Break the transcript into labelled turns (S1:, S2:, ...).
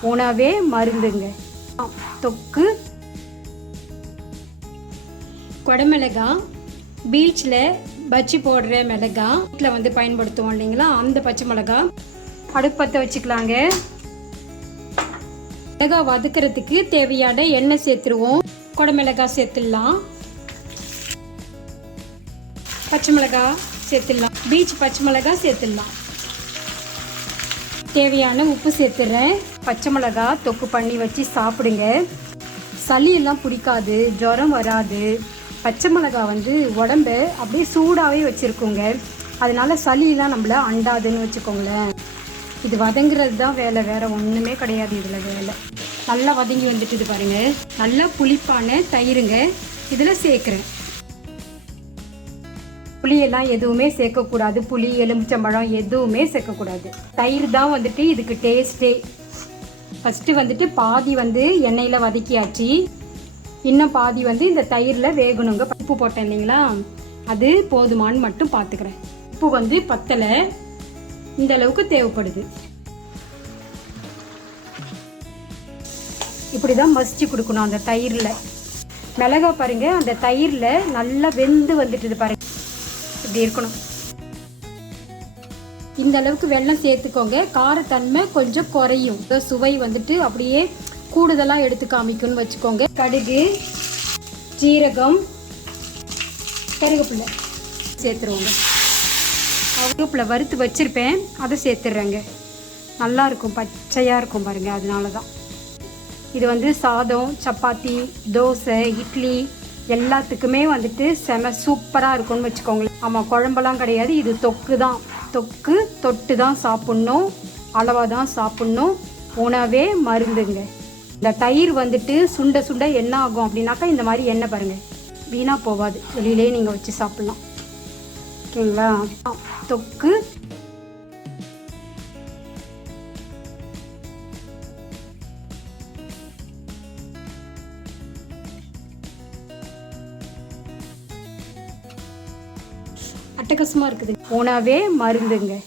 S1: உணவே மருந்துங்க. தொக்கு கொடமிளகா பீச்சில் பஜ்ஜி போடுற மிளகா வீட்டில் வந்து பயன்படுத்துவோம் இல்லைங்களா? அந்த பச்சை மிளகா. அடுப்பத்தை வச்சுக்கலாங்க. மிளகா வதக்கிறதுக்கு தேவையான எண்ணெய் சேர்த்துருவோம். கொடமிளகா சேர்த்துடலாம். பச்சை மிளகா சேர்த்துடலாம். பீச் பச்சை மிளகா சேர்த்துடலாம். தேவையான உப்பு சேர்த்துறேன். பச்சை மிளகா தொக்கு பண்ணி வச்சு சாப்பிடுங்க. சளியெல்லாம் பிடிக்காது ஜுரம் வராது. பச்சை மிளகா வந்து உடம்ப அப்படியே சூடாகவே வச்சுருக்குங்க. அதனால சளியெல்லாம் நம்மள அண்டாதுன்னு வச்சுக்கோங்களேன். இது வதங்குறது தான் வேலை வேறு ஒன்றுமே கிடையாது இதில் வேலை. நல்லா வதங்கி வந்துட்டு இது பாருங்க. நல்லா புளிப்பான தயிருங்க. இதில் சேர்க்குறேன். புளியெல்லாம் எதுவுமே சேர்க்கக்கூடாது. புளி எலுமிச்சம்பழம் எதுவுமே சேர்க்கக்கூடாது. தயிர் தான் வந்துட்டு இதுக்கு டேஸ்ட்டே ஃபஸ்ட்டு வந்துட்டு பாதி வந்து எண்ணெயில் வதக்கியாச்சு. இன்னும் பாதி வந்து இந்த தயிரில் வேகணுங்க. உப்பு போட்டேன் இல்லைங்களா? அது போதுமான்னு மட்டும் பார்த்துக்கிறேன் உப்பு வந்து பத்தலை. இந்த அளவுக்கு தேவைப்படுது. இப்படி தான் மசிச்சு கொடுக்கணும் அந்த தயிரில். மிளகா பாருங்க அந்த தயிரில் நல்லா வெந்து வந்துட்டுது பாருங்க. இப்படி இருக்கணும். இந்த அளவுக்கு வெள்ளம் சேர்த்துக்கோங்க. காரத்தன்மை கொஞ்சம் குறையும். சுவை வந்துட்டு அப்படியே கூடுதலாக எடுத்து காமிக்கும்னு வச்சுக்கோங்க. கடுகு ஜீரகம் கருவேப்பிலை சேர்த்துருவோங்க. கருவேப்பிலை வறுத்து வச்சுருப்பேன். அதை சேர்த்துடுறேங்க நல்லாயிருக்கும் பச்சையாக இருக்கும் பாருங்கள் அதனால தான் இது வந்து சாதம் சப்பாத்தி தோசை இட்லி எல்லாத்துக்குமே வந்துட்டு செம சூப்பராக இருக்கும்னு வச்சுக்கோங்களேன். ஆமாம் குழம்பெல்லாம் கிடையாது. இது தொக்கு தான் தொக்கு தொட்டு தான் சாப்பிட்ணும் அளவாக தான் சாப்பிட்ணும். உணவே மருந்துங்க. இந்த தயிர் வந்துட்டு சுண்ட சுண்ட என்ன ஆகும் அப்படின்னாக்கா இந்த மாதிரி எண்ணெய் பாருங்கள் வீணாக போகாது. வெளியிலே நீங்கள் வச்சு சாப்பிட்லாம். ஓகேங்களா? தொக்கு அட்டகாசமாக இருக்குது. போனாவே மருந்துங்க.